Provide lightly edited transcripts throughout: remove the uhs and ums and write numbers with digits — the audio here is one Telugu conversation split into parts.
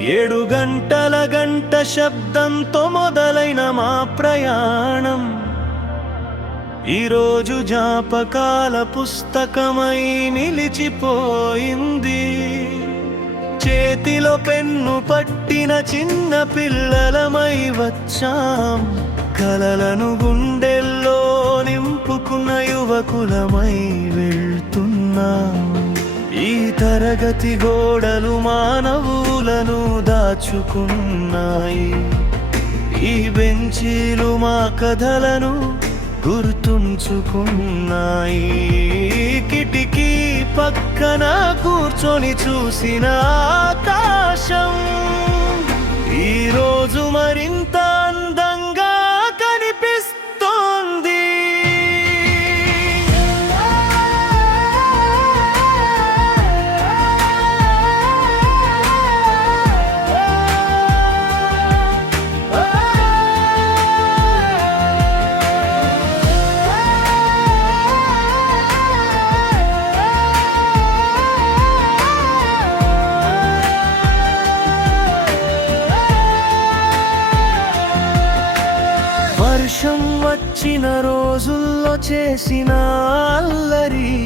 7 గంటల గంట శబ్దంతో మొదలైన మా ప్రయాణం ఈరోజు జ్ఞాపకాల పుస్తకమై నిలిచిపోయింది. చేతిలో పెన్ను పట్టిన చిన్న పిల్లలమై వచ్చాం, కలలను గుండెల్లో నింపుకున్న యువకులమై వెళ్తున్నాం. ఈ తరగతి గోడలు మానవులను దాచుకున్నాయి, ఈ బెంచీలు మా కథలను గుర్తుంచుకున్నాయి. కిటికీ పక్కన కూర్చొని చూసిన ఆకాశం ఈరోజు మరింత అందంగా కనిపిస్తోంది. వర్షం వచ్చిన రోజుల్లో చేసిన అల్లరి,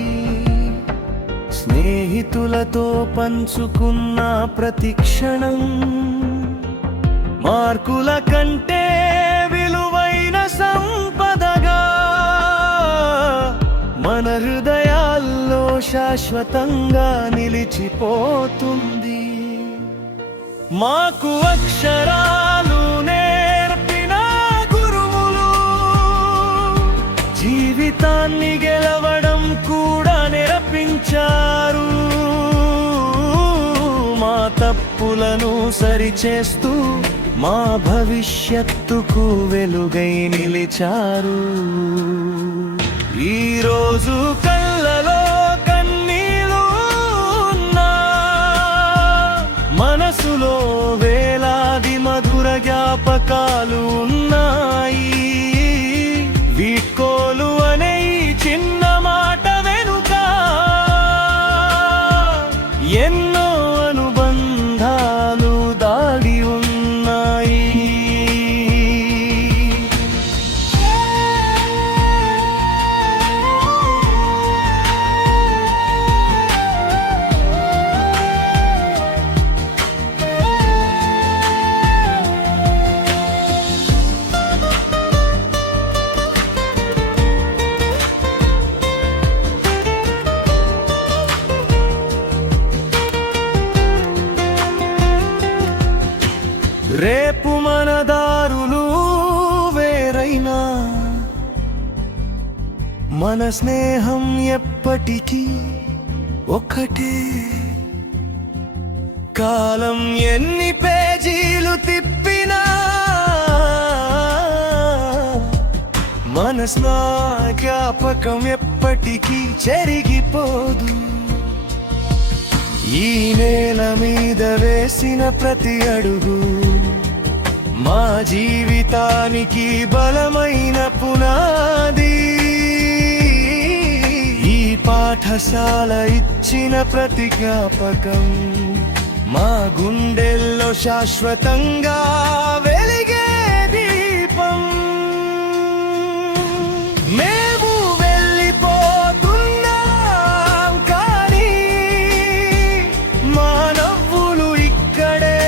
స్నేహితులతో పంచుకున్న ప్రతి క్షణం, మార్కుల కంటే విలువైన సంపదగా మన హృదయాల్లో శాశ్వతంగా నిలిచిపోతుంది. మాకు అక్షరాలు జీవితాన్ని గెలవడం కూడా నేర్పించారు. మా తప్పులను సరిచేస్తూ మా భవిష్యత్తుకు వెలుగై నిలిచారు. ఈరోజు కళ్ళలో కన్నీళ్ళు ఉన్నా, మనసులో వేలాది మధుర జ్ఞాపకాలు ఉన్నాయి. వీడ్కోలు అనే ఈ చిన్న మాట వెనుక ఎన్నో అనుబంధాలు దాగి ఉన్నాయి. రేపు మన దారులు వేరైనా, మన స్నేహం ఎప్పటికీ ఒకటే. కాలం ఎన్ని పేజీలు తిప్పినా మన జ్ఞాపకం ఎప్పటికీ చెరిగిపోదు. ఈ నేల మీద వేసిన ప్రతి అడుగు మా జీవితానికి బలమైన పునాది. ఈ పాఠశాల ఇచ్చిన ప్రతి జ్ఞాపకం మా గుండెల్లో శాశ్వతంగా వెలిగే దీపం. మేము వెళ్ళిపోతున్నాం కానీ మా నవ్వులు ఇక్కడే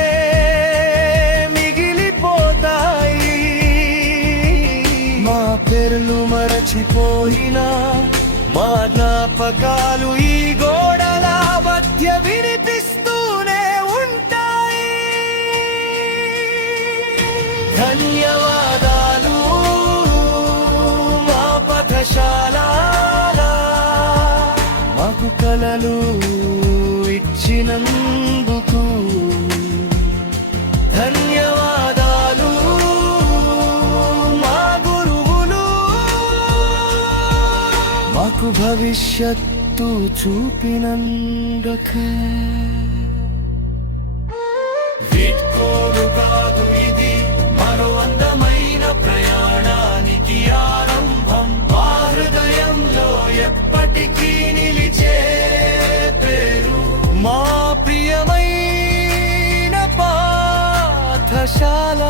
మిగిలిపోతాయి. మా పేర్లు మరచిపోయినా మా జ్ఞాపకాలు ఈ గోడల మధ్య వినిపిస్తూనే ఉంటాయి. ధన్యవాదాలు మా పాఠశాల, మాకు కలలు ఇచ్చినందుకు. ధన్యవాదాలు మా గురువులు, మాకు భవిష్యత్తు చూపినందుకు. వీడ్కోలు కాదు ఇది, మరో అందమైన ప్రయాణానికి ఆరంభం. మా హృదయంలో ఎప్పటికీ నిలిచే పేరు మా ప్రియమైన పాఠశాల